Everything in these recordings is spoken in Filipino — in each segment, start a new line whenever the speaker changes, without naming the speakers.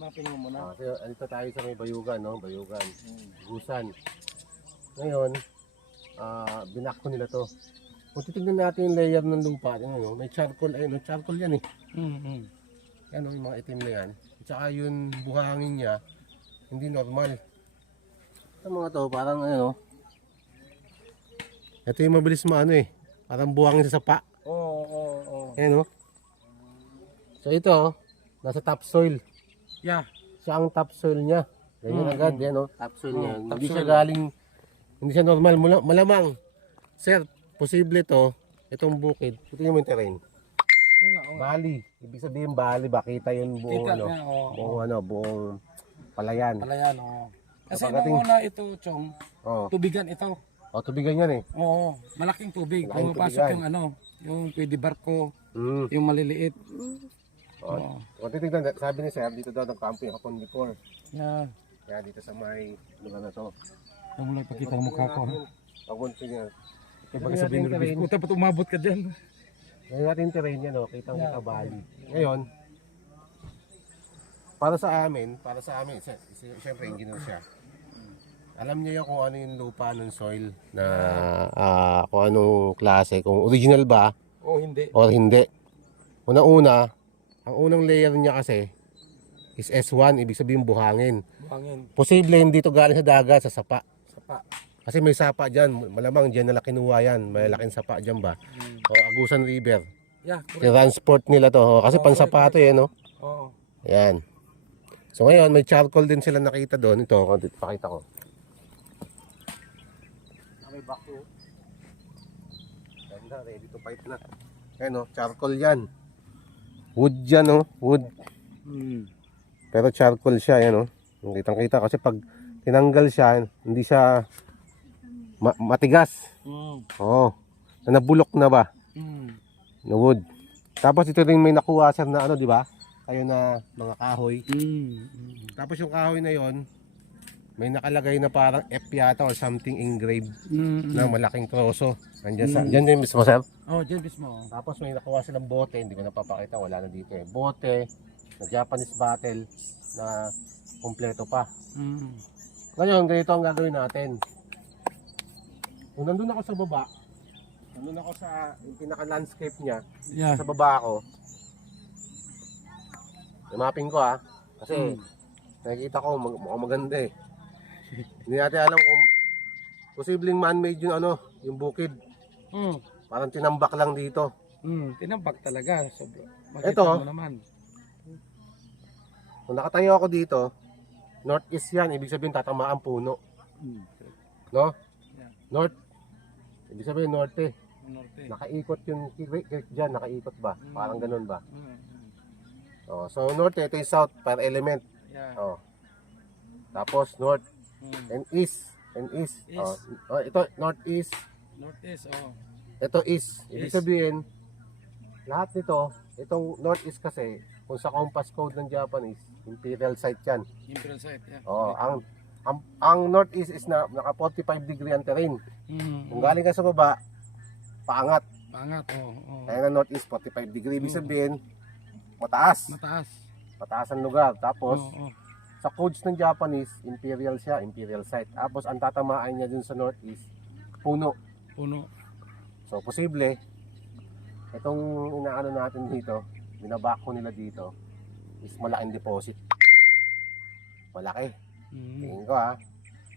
Mapping mo muna.
Ah, so, dito tayo sa may bayugan, no? Bayugan. Gusan. Ngayon, ah binak ko nila to. Kung titignan natin yung layer ng lupa, ano, may charcoal, ayun, no? charcoal yan eh.
Mm-hmm.
Yan, no, yung mga itim na yan. At saka yung buhangin niya, hindi normal. Ito mga to, parang ano, ito yung mabilis maano eh. Parang buhangin sa sapa.
Oo, oo, oo.
Ayan, no? So ito, nasa topsoil.
Yeah.
Siya ang topsoil niya. Ganyan
Mm,
agad, yan, no? Topsoil
Mm,
niya. Hindi
topsoil.
siya galing, hindi siya normal. Mula- Malamang, sir, posible to, itong bukid. Mo yung terrain.
Oo nga, oo nga.
Bali. Ibig sabihin bali ba? Kita yung buong
Kita
ano,
niya, oo.
buong ano, buong palayan.
Pala yan, oo. Kasi
Kapagating-
nung una ito, Chong,
Oh.
tubigan ito.
O, tubigan yan eh.
Oo, malaking tubig.
Malaking
Pumapasok yung ano, yung pwede barko,
Mm.
yung maliliit.
O,
Oo.
kung titignan, sabi ni sir, dito daw nag-camping ako before.
Yeah.
Kaya dito sa may lugar na to.
Mo lang ipakita ang mukha ko. ha?
Pag niya.
Baka sabihin nila, puta ba't umabot ka dyan?
Ngayon natin yung terrain yan, no? kitang kita bali. Ngayon, para sa amin, para sa amin, si- si- siyempre engineer siya. Alam niya yung kung ano yung lupa ng soil na ah, kung anong klase, kung original ba
Oo, hindi.
or hindi. Una-una, ang unang layer niya kasi is S1, ibig sabihin buhangin.
Buhangin,
Posible hindi to galing sa dagat, sa sapa.
sapa.
Kasi may sapa dyan, malamang dyan nila kinuha yan, may laking sapa dyan ba.
Mm.
O Agusan River.
Yeah, correct.
Transport nila to, oh, kasi
Oo,
pansapato eh, no?
Oo.
Yan. So ngayon, may charcoal din sila nakita doon. Ito, dito pakita ko. May bako. Ganda, ready to fight na. Ayan o, charcoal yan. Wood yan o, wood.
Mm.
Pero charcoal siya, yan o. Kitang kita kasi pag tinanggal siya, hindi siya ma- matigas.
Mm.
Oo. Na nabulok na ba?
Mm.
Na wood. Tapos ito rin may nakuha sir na ano, di ba? Kayo na mga kahoy.
Mm.
Tapos yung kahoy na yon may nakalagay na parang F yata or something engraved
Mm.
na malaking troso. Nandiyan sa, dyan din mismo sir.
Oh, dyan mismo. oh.
Tapos may nakuha silang bote, hindi ko napapakita, wala na dito eh. Bote, na Japanese bottle, na kompleto pa.
Mm.
Ngayon, ganito ang gagawin natin. Kung nandun ako sa baba, nandun ako sa yung pinaka-landscape niya,
Yeah.
sa baba ako, mapping ko ah, kasi
Mm.
nakikita ko mag mukhang maganda eh. Hindi natin alam kung posibleng man-made yung ano, yung bukid.
Mm.
Parang tinambak lang dito.
Mm. Tinambak talaga. Sobra. Makita
Ito.
mo naman.
Kung nakatayo ako dito, northeast yan, ibig sabihin tatamaan puno.
Mm.
No?
Yeah.
North. Ibig sabihin norte.
Norte.
Nakaikot yung creek dyan, nakaikot ba? Parang ganun ba?
Mm. Mm.
Oh, so norte, ito yung south per element.
Yeah.
Oh. Tapos north
Mm.
and east. And east.
East.
Oh, oh, ito northeast.
Northeast, oh.
Ito east. Ibig
East.
sabihin, lahat nito, itong northeast kasi, kung sa compass code ng Japanese, imperial site yan.
Imperial site, yeah.
Oh, ang ang, ang northeast is na naka 45 degree ang terrain.
Mm.
Kung galing ka sa baba, paangat.
Pangat, oh. oh.
Kaya na northeast 45 degree. Ibig
Mm.
sabihin, mataas.
Mataas.
Mataas ang lugar. Tapos,
oh, oh.
Sa codes ng Japanese, imperial siya, imperial site. Tapos, ang tatamaan niya dun sa northeast, puno.
Puno.
So, posible, itong inaano natin dito, binabako nila dito, is malaking deposit. Malaki.
Mm.
Tingin ko ha.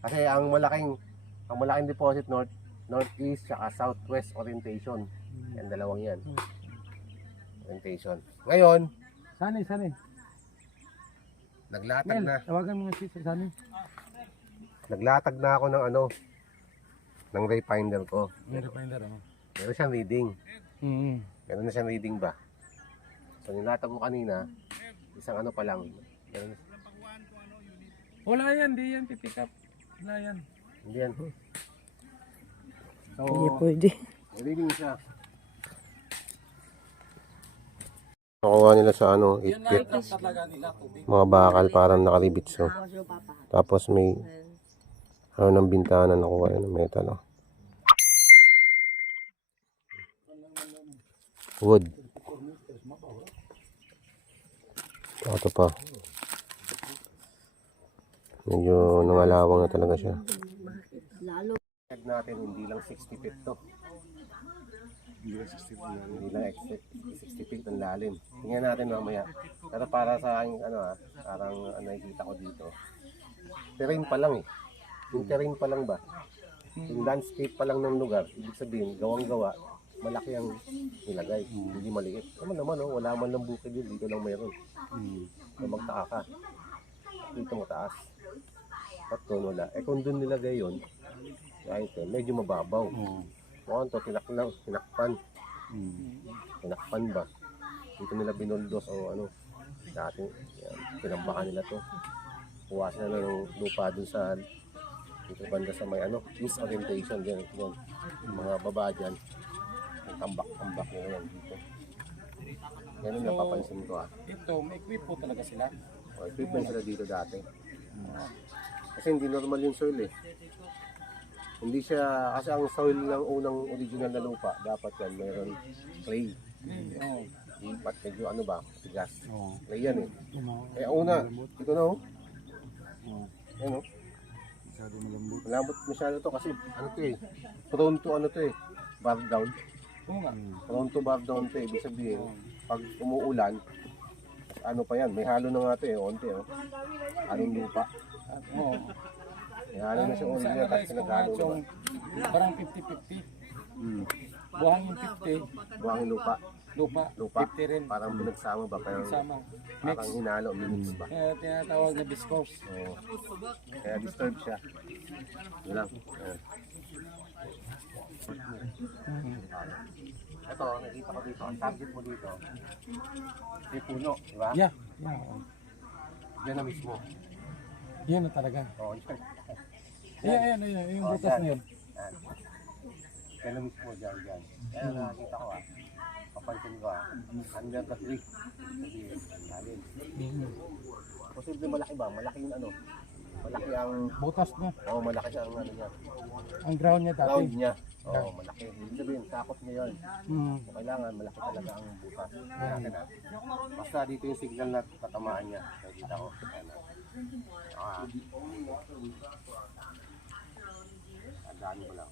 Kasi ang malaking, ang malaking deposit north, northeast, saka southwest orientation.
Mm.
Yan dalawang yan.
Mm.
Orientation. Ngayon,
Sani, sani.
Naglatag
Mel,
na.
tawagan mo nga si Sani.
Naglatag na ako ng ano, ng ray finder ko.
May reminder, oh.
Meron siyang reading.
Mm.
Meron na siyang reading ba? So, nilatag ko kanina, isang ano pa lang. Meron,
Wala yan, di yan pipick up. Wala yan.
hindi yan. So,
Hindi pwede.
reading siya. Nakuha nila sa ano, itkit. Mga bakal parang nakalibit so. Tapos may ano ng bintana nakuha yun ng metal. Oh. Wood. Ito pa. Medyo nangalawang na talaga siya.
Lalo.
Natin, hindi lang 60 feet to. Hindi lang 60 feet. Hindi lang ex- 60 feet ang lalim. Tingnan natin mamaya. Pero para sa akin, ano ah, parang ano, nakikita ko dito. Terrain pa lang eh. Yung terrain pa lang ba? Yung landscape pa lang ng lugar, ibig sabihin, gawang-gawa, malaki ang nilagay, hindi maliit. Naman naman, oh, wala man lang bukid yun, dito lang mayroon. So magtaka ka. Dito mataas. At doon wala. Eh kung doon nilagay yun, kahit eh, medyo mababaw. Mukhang to, tinak lang, tinakpan. Tinakpan ba? Dito nila binuldos o ano, dati, yan, tinambakan nila to. Kuha sila ng lupa dun sa dito banda sa may ano, east orientation dyan, dyan. Yung mga baba dyan, tambak-tambak nila yan dito. Yan yung
So,
napapansin ko ah.
Ito, may equip po talaga sila.
O, equipment sila dito dati. Kasi hindi normal yung soil eh. Hindi siya, kasi ang soil ng unang original na lupa, dapat yan, mayroon clay.
Oo.
Lipat, medyo ano ba, tigas.
Oo.
Clay yan eh. Eh, una, ito na oh. Yan oh.
Masyado malambot.
Malambot masyado to kasi ano to eh. Prone to ano to eh. Bar down.
Oo nga.
Prone to bar down to eh. Ibig sabihin, pag umuulan, ano pa yan, may halo na nga to eh, onti oh. Halong lupa.
Oo.
May halo na siya
sa
na kasi naghalo na.
parang 50-50.
Hmm.
Buhang yung 50,
Buhangin lupa.
lupa,
Lupa.
50 rin.
Parang pinagsama ba? Parang,
Sama. Mix.
parang hinalo, minix ba?
Kaya tinatawag na viscose.
Oo. Kaya disturb siya. Yun lang. Ayan. Ito, nakita ko dito. Ang target mo dito. May puno, di ba?
Yeah. yeah.
Yan na mismo.
Yan na talaga.
Oo, yan.
Yeah, yan, yan, yung
Oh,
butas
yan.
na yun.
Yan. Yan na mismo, dyan, dyan. Kaya nakakita ko ah. Papansin ko ah. Under the tree. Sabihin, ang lalim.
Mhm.
Posible malaki ba? Malaki yung ano? Malaki ang...
Butas na.
Oo, malaki siya ang ano niya.
Ang ground niya dati.
Round niya. Oo, malaki. Ibig sabihin, takot niya yun.
Mm.
So, kailangan malaki talaga ang butas. Kaya natin ah. Basta dito yung signal na tatamaan niya. Nakikita ko. Ayan ah. Ah. Ang dami ko lang.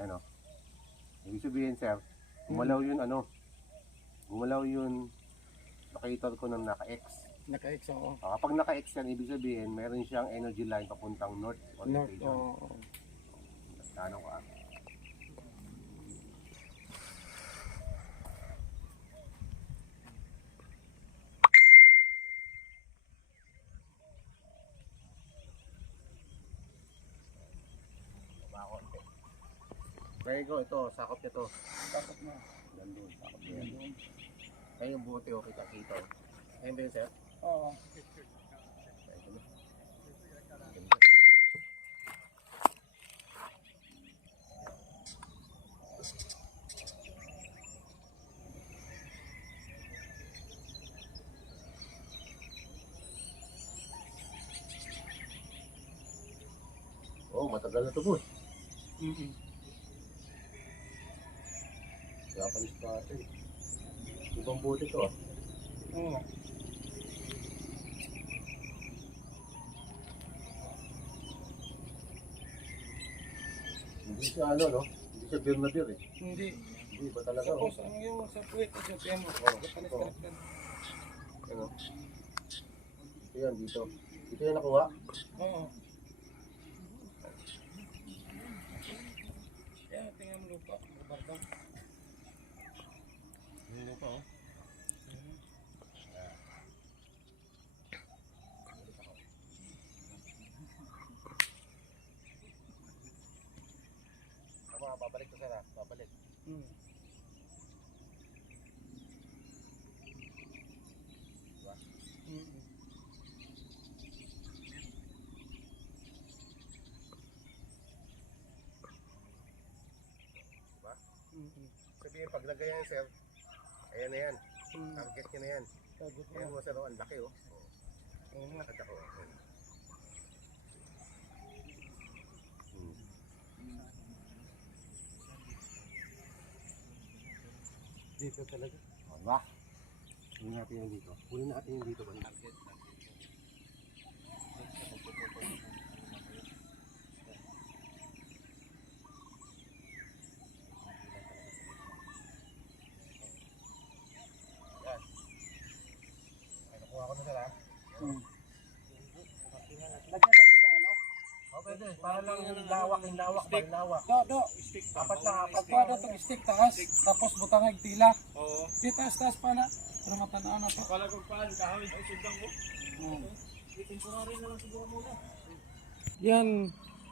Ano? Ibig sabihin, sir, gumalaw yun ano, gumalaw yun locator ko ng naka-X.
Naka-X oo.
Ah, kapag naka-X yan, ibig sabihin, meron siyang energy line papuntang north
North,
orientation.
oo.
Tanong ko ah. Kaya ko, ito, sakop niya to.
Tapos na.
Nandun, sakop niya. Kaya yung buti, okay, kita. Ayun ba yun, sir?
Oo.
Ayun ba? Oh, matagal na to boss.
Mhm.
Japanese pa ito eh. Ibang buti to ah.
Oo.
Hindi siya ano no? Hindi siya Bernabir eh.
Hindi.
Hindi ba talaga oh?
Tapos ang yung sa puwet, sa piano. Japanese
Oo. Ano? Ito yan dito. Ito yan nakuha.
Oo. Yan, tingnan mo lupa. Barba.
Dito pa oh. Babalik ko sana. Babalik.
Hmm. Mhm.
Diba?
Mhm.
Sabihin, pag lagay yan, sir, ayan na yan.
Hmm.
Target niya na yan.
Mo.
Ayan mo, sir, oh, ang laki, oh.
Oo nga.
Nakita ko.
Dito talaga.
Wala. Huli natin yung dito. Huli natin yung dito. Banda. Yan. Ay, nakuha ko na sila.
Hmm.
Pwede. Para lang yung lawak, yung lawak, ba, yung lawak.
Do, do.
Apat na apat.
Pagkwada itong stick taas, tapos butangag tila.
Oo.
Di taas taas pa na. Para matanaw na to.
Kala ko paan, kahoy. Ay, sundang mo.
Hmm. Yan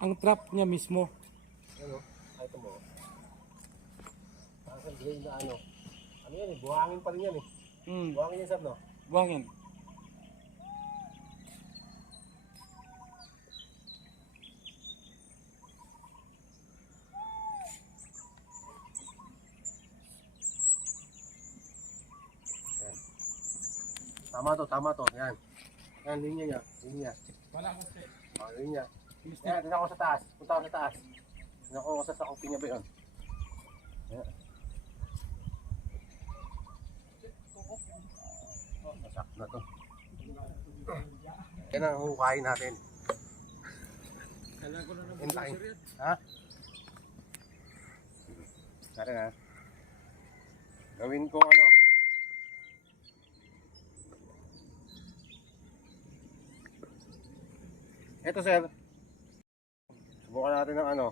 ang trap niya mismo.
Ano? Ay, ito mo. Nasa gray na ano. Ano yan eh, buhangin pa rin yan eh.
Hmm.
Buhangin yan sir, no?
Buhangin.
Tama to, tama to. Yan. Yan, linya niya. Linya.
Wala ko stick.
Oh, linya. Yan, din ako sa taas. Punta ako sa taas. Din ako sa sa kuping niya ba yun? Yan. Oh, masak na to. Yan ang hukayin natin.
Kailangan ko na ng
Hintayin. Ha? Tara na. Gawin ko ano. Ito sir. Subukan natin ng ano.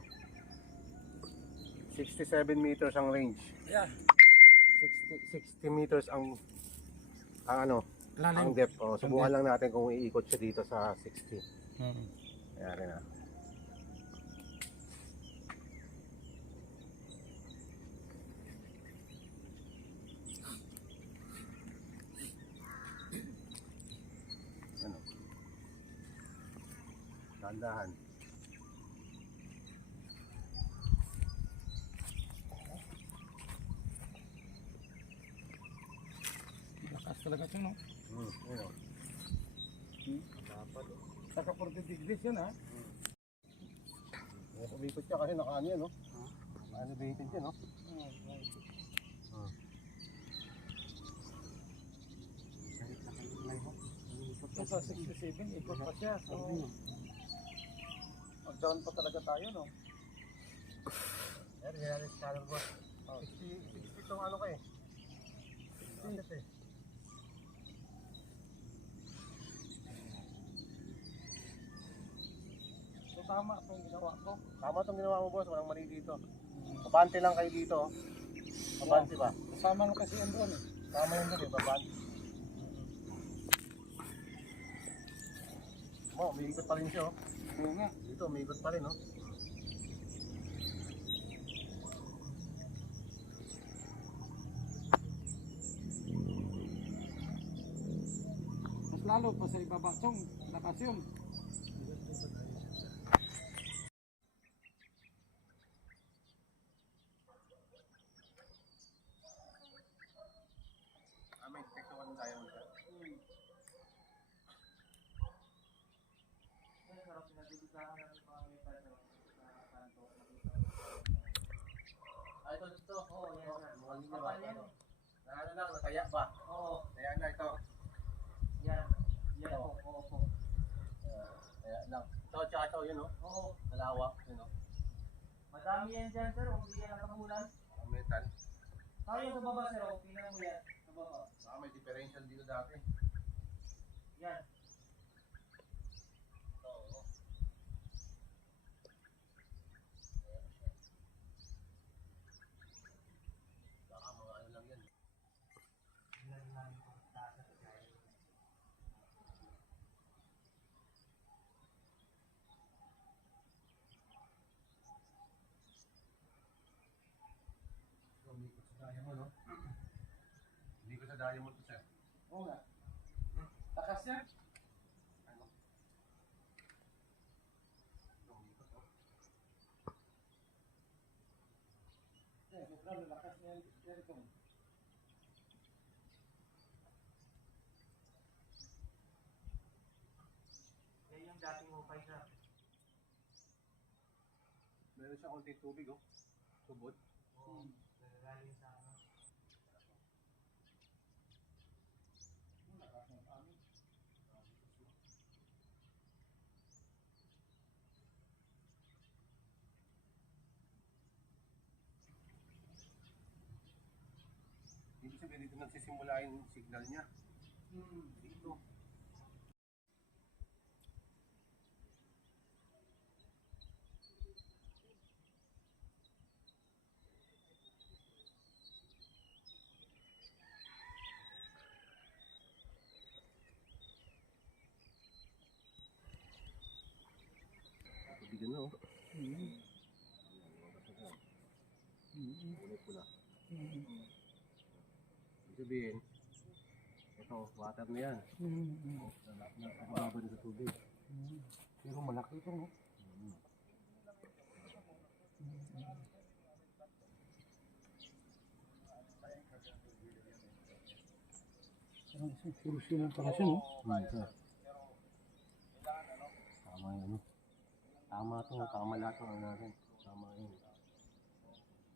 67 meters ang range.
Yeah.
60, 60 meters ang ang ano, ang
Lalim.
depth. Oh, subukan lang natin kung iikot siya dito sa 60.
Hmm.
Ayan rin Dandahan.
Lakas talaga ito, no?
Hmm, yun o. Dapat o.
Saka 40 degrees yan, ha?
May kumikot siya kasi nakaano yan, no? Elevated yan, no?
Ito sa 67, ikot pa siya. So, mag-down pa talaga tayo, no?
Ayan, ganyan yung scanner ko. Oh, 60, 60 itong ano ka eh. 60 eh.
So, tama itong ginawa ko.
Tama itong ginawa mo, boss. Walang mali dito. Babante lang kayo dito. Babante ba?
Kasama na kasi yan doon, eh.
Tama yun din eh, babante. Mo, may ikot pa rin siya, oh.
Oo nga.
Dito, may ikot pa rin, oh.
Mas lalo pa sa ibaba itong lakas yun.
May tektuan tayo mo siya. Ah, ito, ito. Oo, yan na. Mga linya ba? Ano? Lang, nataya ba? Oo. Kaya na ito.
Yan. Yan. Oo po.
Ah, Kaya lang. Ito, tsaka ito, yun.
Oo.
Malawak, yun.
Madami yan dyan, sir. Kung hindi yan nakamulan. Yung sa baba, sir. Kung tingnan mo yan. Sa baba.
Baka may differential dito dati.
Yan.
Oo. Baka mga ano lang yan. Umikot sa diamond, no? Umikot sa diamond to, sir.
Oo nga. Lakas yan.
Ano? Umikot, oh.
Eh, sobrang lakas niya itong.
Yan yung dating hukay, sir.
Meron siya konting tubig, oh. Tubod.
Oo. Nagagaling sa
Ibig sabihin dito nagsisimula yung signal niya. Dito. Tubigan na oh. Kulay pula. Ibig sabihin, ito, water na yan. Nakakababa na sa tubig.
Pero malaki ito, no? Parang isang solusyon pala siya, no?
Hmm, sir. Tama yun, ano? Tama to, tama lahat ng ano natin. Tama yun.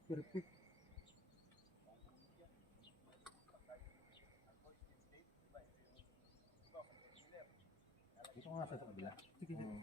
Perfect.
Dito nga sa kabila.
Sige,
Hmm.